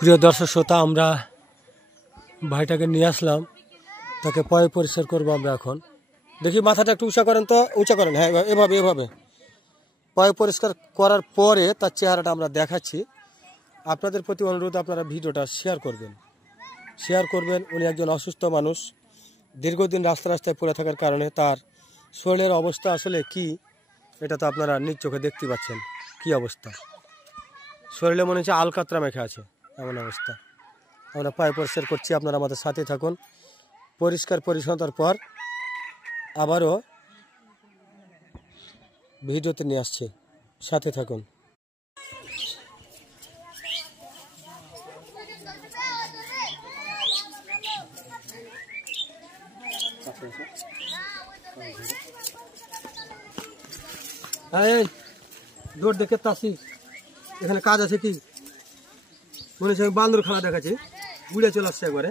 প্রিয় দর্শক শ্রোতা, আমরা ভাইটাকে নিয়ে আসলাম, তাকে পয় পরিষ্কার করবো আমরা এখন। দেখি মাথাটা একটু উঁচা করেন তো, উঁচা করেন, হ্যাঁ এভাবে এভাবে পয় পরিষ্কার করার পরে তার চেহারাটা আমরা দেখাচ্ছি। আপনাদের প্রতি অনুরোধ, আপনারা ভিডিওটা শেয়ার করবেন। উনি একজন অসুস্থ মানুষ, দীর্ঘদিন রাস্তায় পড়ে থাকার কারণে তার শরীরের অবস্থা আসলে কি, এটা তো আপনারা নিজ চোখে দেখতে পাচ্ছেন কি অবস্থা। শরীরে মনে হচ্ছে আলকাতরা মেখে আছে, এমন অবস্থা। আমরা পায়ে পরিষ্কার করছি, আপনারা আমাদের সাথে থাকুন। পরিষ্কার পরিচ্ছন্নতার পর আবারও ভিডিওতে নিয়ে আসছি, সাথে থাকুন। এই দৌড় দেখে তাসি, এখানে কাজ আছে কি? মনে হচ্ছে বান্দর খেলা দেখাচ্ছি, ঘুরে চলে আসছে একবারে।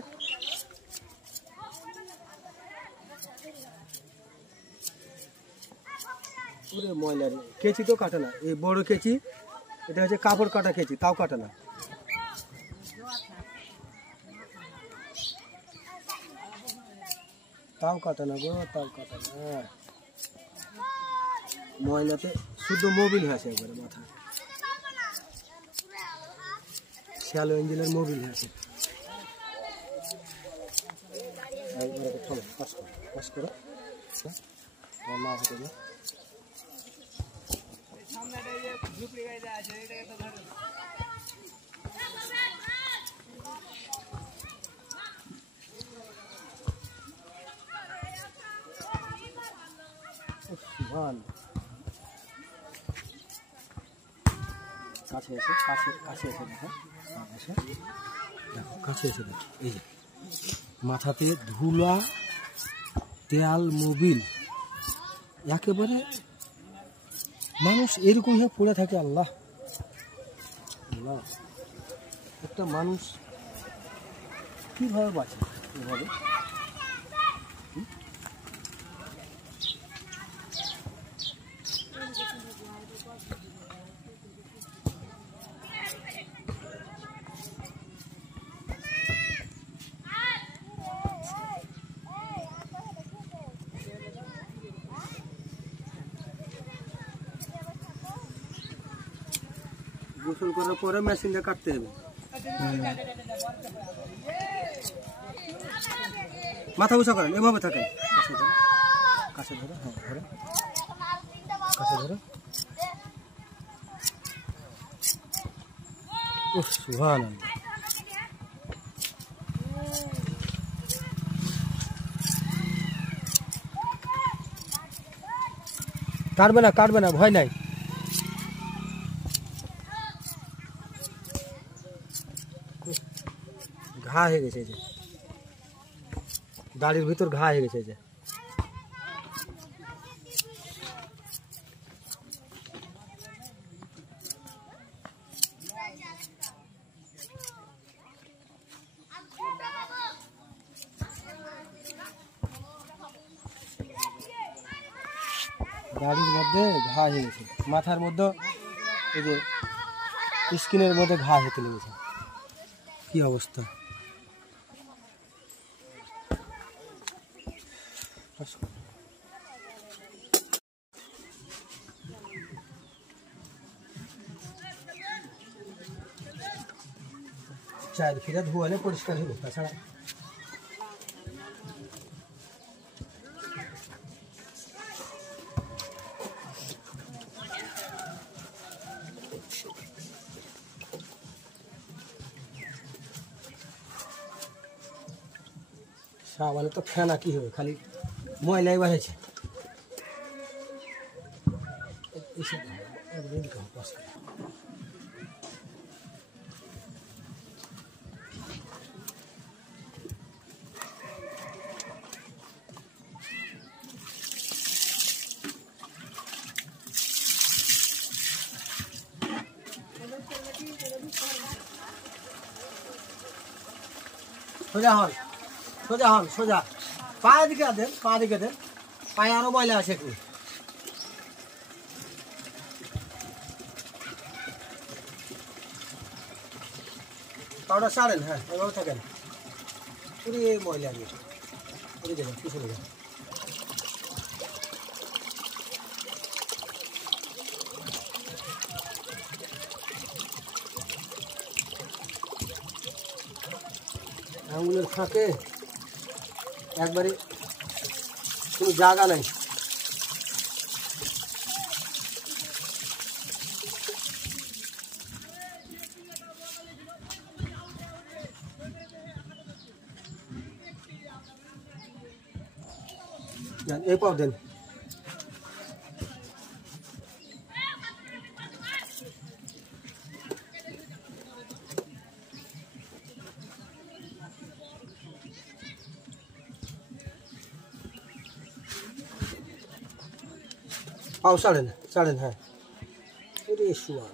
ময়লার কেচি তো কাটে না, এই বড় কেচি, এটা হচ্ছে কাপড় কাটা কেচি, তাও কাটে না। তাও কাটে না গো, তাও কাটে না। ময়লাতে শুদ্ধ মোবিল হয়েছে একবারে মাথা, শ্যালো ইঞ্জিনের মোবিল হয়েছে। পাস করো না হতে না। কাছে এসে দেখো, এই যে মাথাতে ধুলা, তেল, মোবিল, একেবারে মানুষ এরকম হয়ে পড়ে থাকে। আল্লাহ আল্লাহ, একটা মানুষ কিভাবে বাঁচে এভাবে? গোসল করার পরে মেশিন দিয়ে কাটতে হবে। মাথা উঁচা করেন, এভাবে থাকেন, কাছে ধরে, হ্যাঁ ধরে, কাছে ধরে। সুবহানাল্লাহ। কাটবে না, ভয় নাই। ঘা হয়ে গেছে, যে দাড়ির ভিতর ঘা হয়ে গেছে। যে দাড়ির মধ্যে ঘা হয়ে গেছে, মাথার মধ্যে, এই যে স্কিনের মধ্যে ঘা হতে লেগেছে। কি অবস্থা! চার ফিরে ধোয়ালে পরিষ্কার হয়ে গেছে, তাছাড়া সাবানে তো ফেনা কি হবে, খালি ময়লাই বাড়াইছে। সোজা পায়ে দিকে দেন, পায়ে আরো ময়লা আছে একটু। পাউডার ছাড়েন, হ্যাঁ এভাবে থাকেন। পুরি ময়লা দিয়ে পুরি দেবেন, পিছনে যান। আঙুলের ফাঁকে একবারে কোনো জায়গা নাই। এই পাও দেন। পাও ছাড়েন, ছাড়েন, হ্যাঁ। ওরে শুয়ার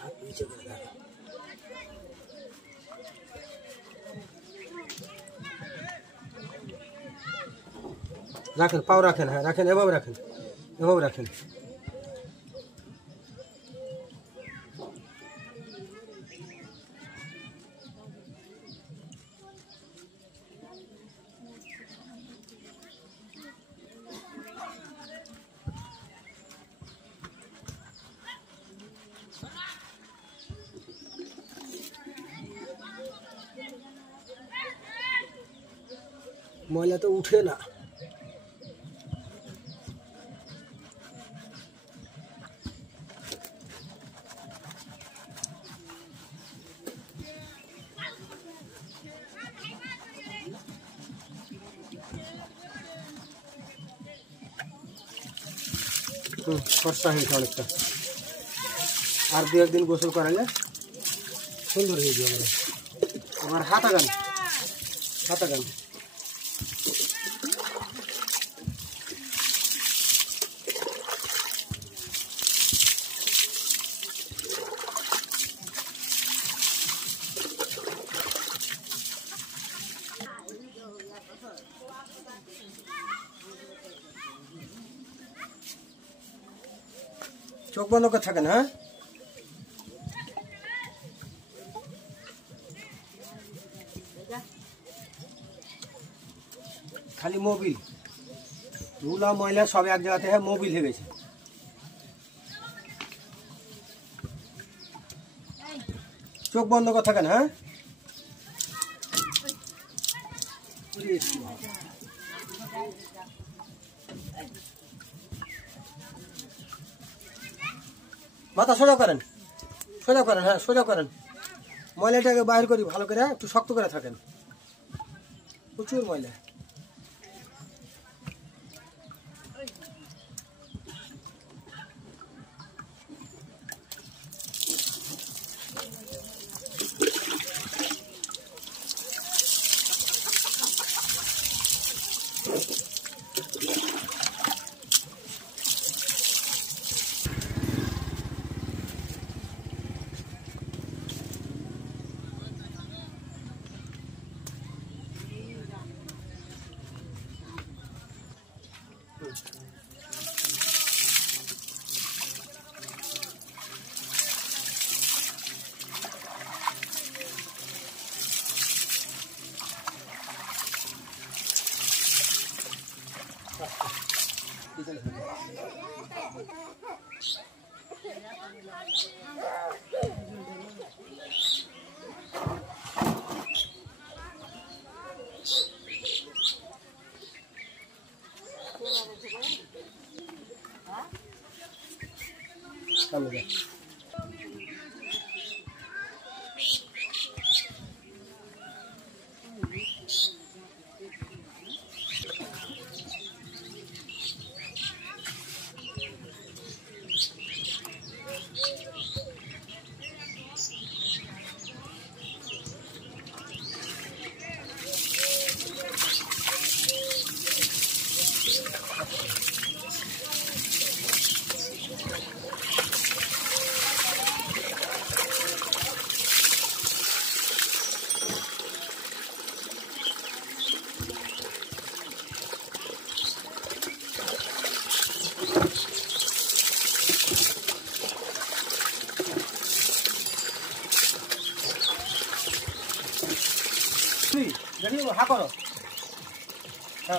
হাত নিচে করে রাখেন। রাখেন, পাও রাখেন, হ্যাঁ রাখেন, এভাবে রাখেন, এভাবে রাখেন। ময়লা তো উঠে না। খরচা হয়েছে অনেকটা। আর 2-1 দিন গোসল করালে সুন্দর হয়ে যাবে। আমার হাতা গান, হাতা গান। চোখ বন্ধ করে থাকেন, হ্যাঁ। খালি মোবিল, ধুলা ময়লা সব এক জায়গাতে, হ্যাঁ মোবিল হয়ে গেছে। চোখ বন্ধ করে থাকেন, হ্যাঁ। মাথা সোজা করেন, সোজা করেন, হ্যাঁ সোজা করেন। ময়লাটাকে বাইর করি ভালো করে, একটু শক্ত করে থাকেন, প্রচুর ময়লা।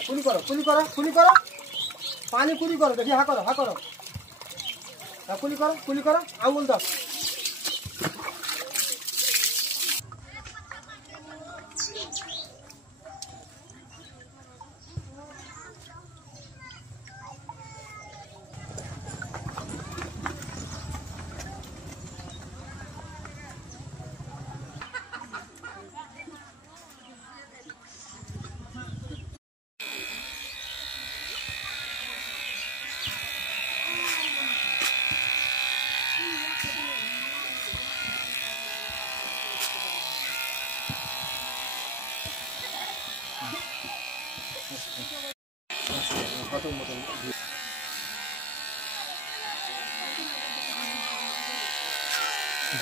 কুলি করো কুলি করো কুলি করো, পানি কুলি করো, দেখি হা করো হা করো, কুলি করো আঙুল দাও।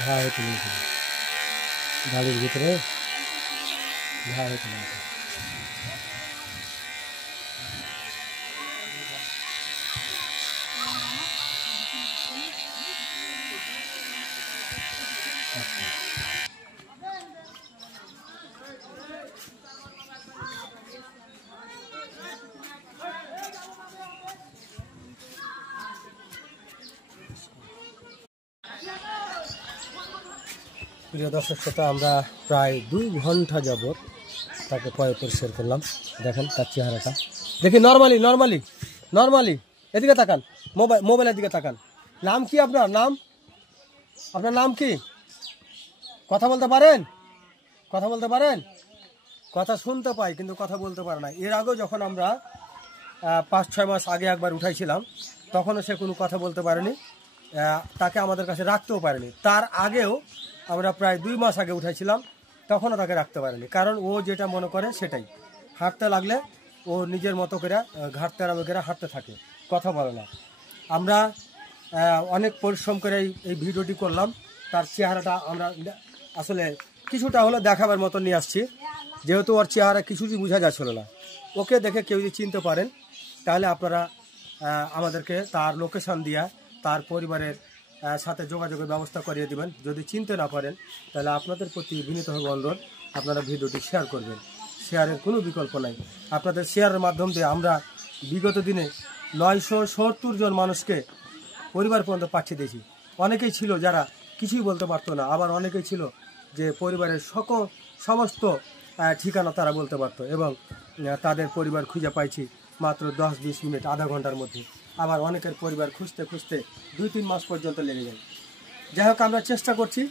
ঘা হয়ে তুলে গাড়ির ভিতরে ঘা হয়ে তুলে। প্রিয় দর্শক শ্রোতা, আমরা প্রায় 2 ঘন্টা যাবত তাকে পয় পরিষ্কার করলাম। দেখেন তার চেহারাটা, দেখি নর্মালি এদিকে তাকান, মোবাইলের দিকে তাকান। নাম কি আপনার? আপনার নাম কি? কথা বলতে পারেন? কথা শুনতে পাই কিন্তু কথা বলতে পারে না। এর আগেও যখন আমরা 5-6 মাস আগে একবার উঠাইছিলাম, তখনও সে কোনো কথা বলতে পারেনি, তাকে আমাদের কাছে রাখতেও পারেনি। তার আগেও আমরা প্রায় 2 মাস আগে উঠাইছিলাম, তখনও তাকে রাখতে পারেনি। কারণ ও যেটা মনে করে সেটাই, হাঁটতে লাগলে ও নিজের মতো করে ঘাটতে আরামে করে হাঁটতে থাকে, কথা বলে না। আমরা অনেক পরিশ্রম করে এই ভিডিওটি করলাম। তার চেহারাটা আমরা আসলে কিছুটা হলো দেখাবার মতো নিয়ে আসছি, যেহেতু ওর চেহারা কিছুই বোঝা যাচ্ছিল না। ওকে দেখে কেউ যদি চিনতে পারেন তাহলে আপনারা আমাদেরকে তার লোকেশন দিয়ে তার পরিবারের সাথে যোগাযোগের ব্যবস্থা করিয়ে দেবেন। যদি চিনতে না পারেন তাহলে আপনাদের প্রতি বিনীতভাবে অনুরোধ, আপনারা ভিডিওটি শেয়ার করবেন। শেয়ারের কোনো বিকল্প নাই। আপনাদের শেয়ারের মাধ্যম দিয়ে আমরা বিগত দিনে 970 জন মানুষকে পরিবার পর্যন্ত পাঠিয়ে দিয়েছি। অনেকেই ছিল যারা কিছুই বলতে পারতো না, আবার অনেকেই ছিল যে পরিবারের সমস্ত ঠিকানা তারা বলতে পারতো, এবং তাদের পরিবার খুঁজে পাইছি মাত্র 10-20 মিনিট, আধা ঘন্টার মধ্যে। আবার অনেকের পরিবার খুঁজতে 2-3 মাস পর্যন্ত লেগে যায়। যাই হোক, আমরা চেষ্টা করছি,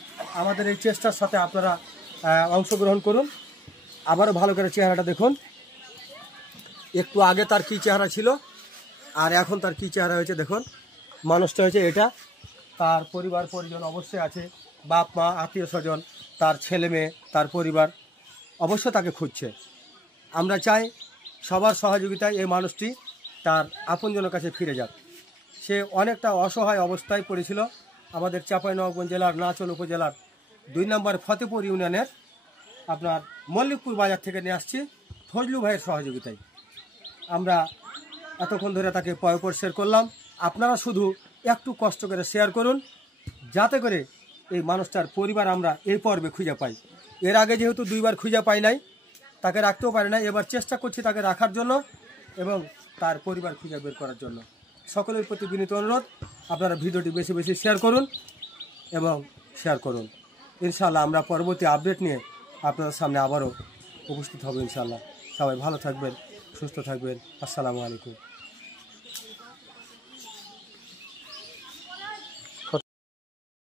আমাদের এই চেষ্টার সাথে আপনারা অংশগ্রহণ করুন। আবারও ভালো করে চেহারাটা দেখুন। একটু আগে তার কী চেহারা ছিল আর এখন তার কী চেহারা হয়েছে দেখুন। মানুষটা হয়েছে এটা। তার পরিবার পরিজন অবশ্যই আছে, বাপ মা, আত্মীয় স্বজন, তার ছেলে মেয়ে, তার পরিবার অবশ্য তাকে খুঁজছে। আমরা চাই সবার সহযোগিতায় এই মানুষটি তার আপনজনের কাছে ফিরে যাক। সে অনেকটা অসহায় অবস্থায় পড়েছিল। আমাদের চাঁপাইনবাবগঞ্জ জেলার নাচল উপজেলার 2 নম্বর ফতেপুর ইউনিয়নের আপনার মল্লিকপুর বাজার থেকে নিয়ে আসছি ফজলু ভাইয়ের সহযোগিতায়। আমরা এতক্ষণ ধরে তাকে পয় পরিষ্কার করলাম। আপনারা শুধু একটু কষ্ট করে শেয়ার করুন, যাতে করে এই মানুষটার পরিবার আমরা এই পর্বে খুঁজে পাই। এর আগে যেহেতু 2 বার খুঁজে পাই নাই, তাকে রাখতেও পারি না, এবার চেষ্টা করছি তাকে রাখার জন্য এবং তার পরিবার খুঁজে বের করার জন্য। সকলের প্রতি বিনীত অনুরোধ, আপনারা ভিডিওটি বেশি বেশি শেয়ার করুন ইনশাআল্লাহ আমরা পরবর্তী আপডেট নিয়ে আপনাদের সামনে আবারও উপস্থিত হব ইনশাআল্লাহ। সবাই ভালো থাকবেন, সুস্থ থাকবেন। আসসালামু আলাইকুম।